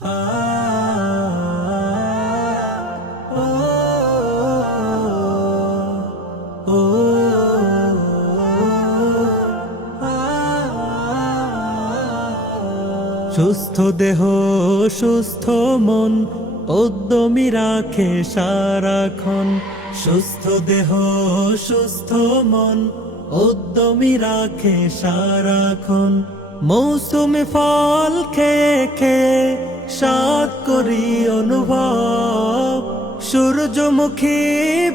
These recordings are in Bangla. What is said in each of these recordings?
সুস্থ দেহ সুস্থ মন উদ্যমী রাখে সারাক্ষণ। সুস্থ দেহ সুস্থ মন উদ্যমী রাখে সারাক্ষণ। মৌসুমে ফল খেয়ে খেয়ে স্বাদ করি অনুভব। সূর্যমুখী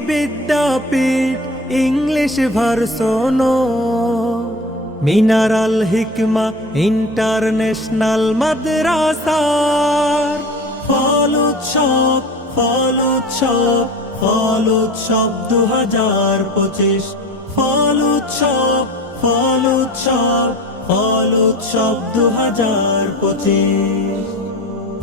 বিদ্যাপীঠ ইংলিশ ভার্সন, মিনারাল হিকমা ইন্টারন্যাশনাল মাদ্রাসার ফল উৎসব, ফল উৎসব, ফল উৎসব 2025। ফল উৎসব, ফল উৎসব, ফল উৎসব 2025।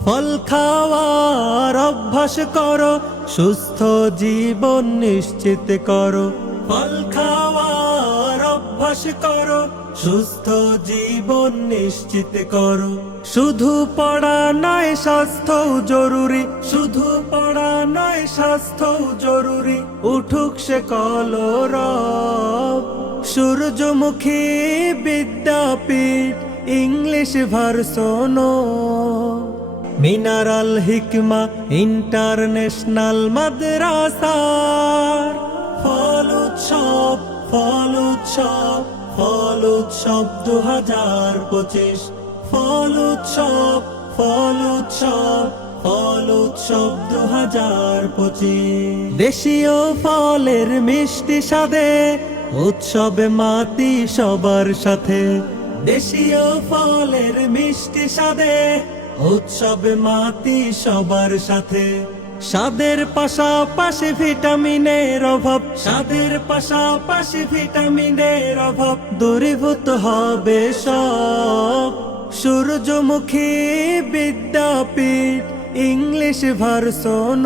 ফল খাওয়ার অভ্যাস করো, সুস্থ জীবন নিশ্চিত করো। ফল খাওয়ার অভ্যাস করো, সুস্থ জীবন নিশ্চিত করো। শুধু পড়া নয় স্বাস্থ্য জরুরি, শুধু পড়া নয় স্বাস্থ্য জরুরি। উঠুক সে কলরব। সূর্যমুখী বিদ্যাপীঠ ইংলিশ ভার্সন, মিনারাল হিকমা ইন্টারন্যাশনাল মাদ্রাসার ফল উৎসব, ফল উৎসব, ফল উৎসব 2025। ফল উৎসব, ফল উৎসব, ফল উৎসব 2025। দেশীয় ফলের মিষ্টি স্বাদে উৎসবে মাতি সবার সাথে। দেশীয় ফলের মিষ্টি স্বাদে উৎসবে মাতি সবার সাথে। স্বাদের পাশাপাশি ভিটামিনের অভাব, স্বাদের পাশাপাশি ভিটামিনের অভাব দূরীভূত হবে সব। সূর্যমুখী বিদ্যাপীঠ ইংলিশ ভার্সন,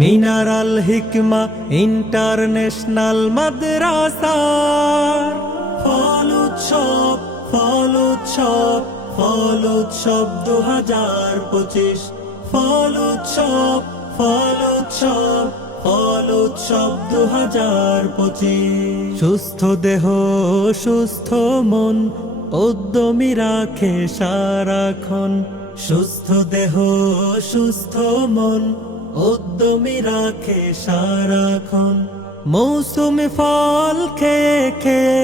মিনারাল হিকমা ইন্টারন্যাশনাল মাদ্রাসার ফল উৎসব, ফল উৎসব, ফল উৎসব 2025। ফল উৎসব, ফল উৎসব, ফল উৎসব 2025। সুস্থ দেহ সুস্থ মন উদ্যমী রাখে সারাক্ষণ। সুস্থ দেহ সুস্থ মন উদ্যমী রাখে সারাক্ষণ। মৌসুমে ফল খেয়ে খেয়ে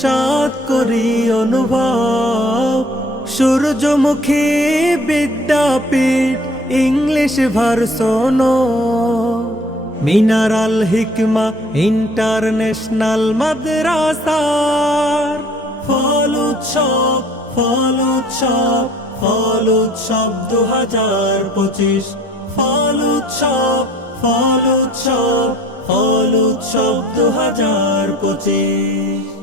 স্বাদ করি অনুভব। সূর্যমুখী বিদ্যাপীঠ ইংলিশ ভার্সন, মিনারাল হিকমা ইন্টারন্যাশনাল মাদ্রাসার ফল উৎসব, ফল উৎসব, ফল উৎসব 2025। ফল উৎসব, ফল উৎসব, ফল উৎসব 2025।